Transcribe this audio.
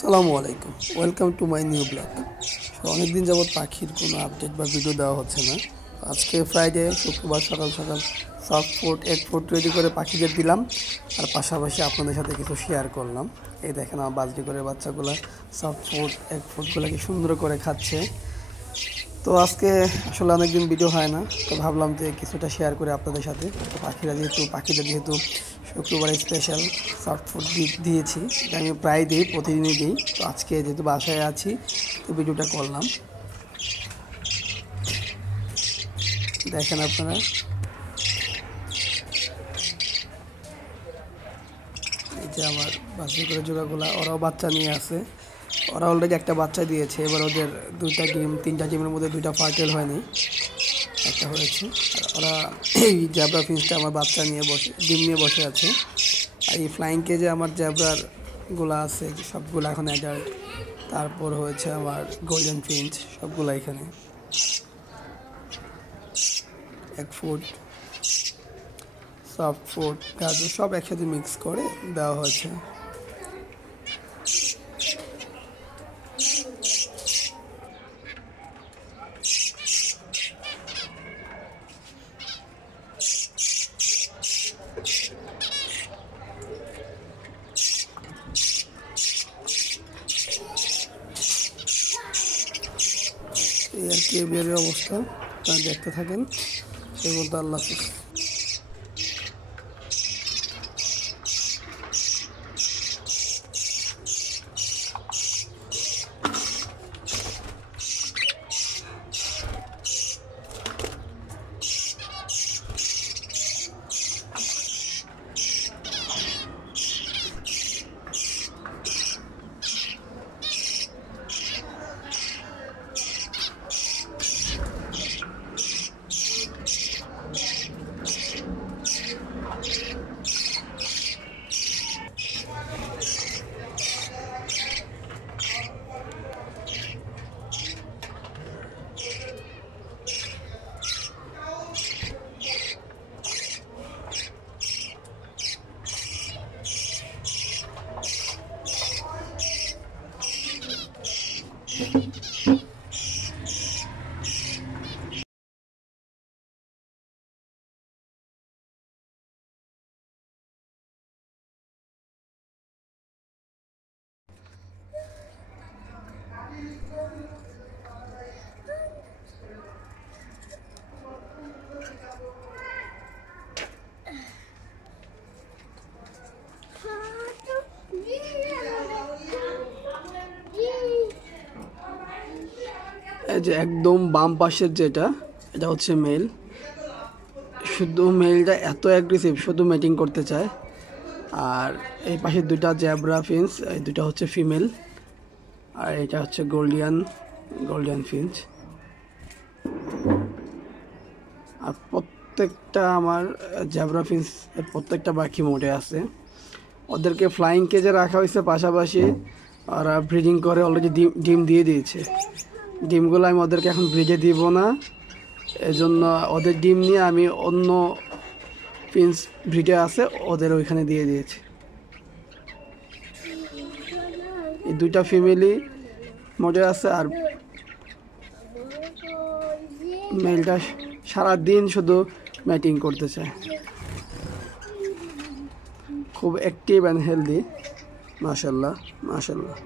আসসালামু আলাইকুম, welcome to my new blog. অনেকদিন যাবৎ পাখির কোনো আপডেট বা ভিডিও দেওয়া হচ্ছে না। আজকে ফ্রাইডে, শুক্রবার সকাল সকাল soft food egg food ready করে পাখিদের দিলাম, আর পাশাপাশি আপনাদের সাথে কিছু শেয়ার করলাম। এই দেখেন আমার বালতি করে বাচ্চাগুলো সফট ফুড এগ ফুডগুলোকে সুন্দর করে খাচ্ছে। তো আজকে আসলে অনেকদিন ভিডিও হয় না, তো ভাবলাম যে কিছুটা শেয়ার করে আপনাদের সাথে। তো পাখিদের যেহেতু শুক্রবারে স্পেশাল সফট ফুড দিয়েছি, এটা আমি প্রায় দিই, প্রতিদিনই দিই। তো আজকে যেহেতু বাসায় আছি, তো ভিডিওটা করলাম। দেখেন আপনারা, এই যে আমার বাছুর করে জোড়াগুলা, ওরাও বাচ্চা নিয়ে আসে। ওরা অলরেডি একটা বাচ্চা দিয়েছে, এবার ওদের তিনটা ডিমের মধ্যে দুইটা ফার্টেল হয়নি, একটা হয়েছে। আর ওরা এই জ্যাবরা ফিন্সটা আমার বাচ্চা নিয়ে ডিম নিয়ে বসে আছে। আর এই ফ্লাইং কেজে আমার জ্যাবরারগুলো আছে, সবগুলো এখন অ্যাডাল্ট। তারপর হয়েছে আমার গোল্ডেন ফিঞ্চ, সবগুলো এখানে। এক ফুড, সফট ফুড, গাজর সব একসাথে মিক্স করে দেওয়া হয়েছে। এই আর কি এর অবস্থা, আপনারা দেখতে থাকেন। এই বলতে আল্লাহ হাফিজ। এই যে একদম বাম পাশের এটা হচ্ছে মেল। শুধু মেলটা এত অ্যাগ্রেসিভ, শুধু মেটিং করতে চায়। আর এই পাশের দুইটা জ্যাবরা ফিন্স, এই দুটা হচ্ছে ফিমেল। আর এটা হচ্ছে গোল্ডিয়ান ফিন্চ। আর প্রত্যেকটা আমার জ্যাবরা ফিন্স প্রত্যেকটা পাখি মোডে আছে। ওদেরকে ফ্লাইং কেজে রাখা হয়েছে, পাশাপাশি ওরা ব্রিডিং করে অলরেডি ডিম দিয়ে দিয়েছে। ডিমগুলো আমি ওদেরকে এখন ব্রিডে দিব না, এজন্য ওদের ডিম নিয়ে আমি অন্য ফিন্স ব্রিডে আছে ওদের ওইখানে দিয়ে দিয়েছি। এই দুইটা ফিমেলি মোডে আছে, আর মেলটা সারাদিন শুধু ম্যাটিং করতে চায়। খুব অ্যাক্টিভ অ্যান্ড হেলদি, মাশাল্লাহ মাশাল্লাহ।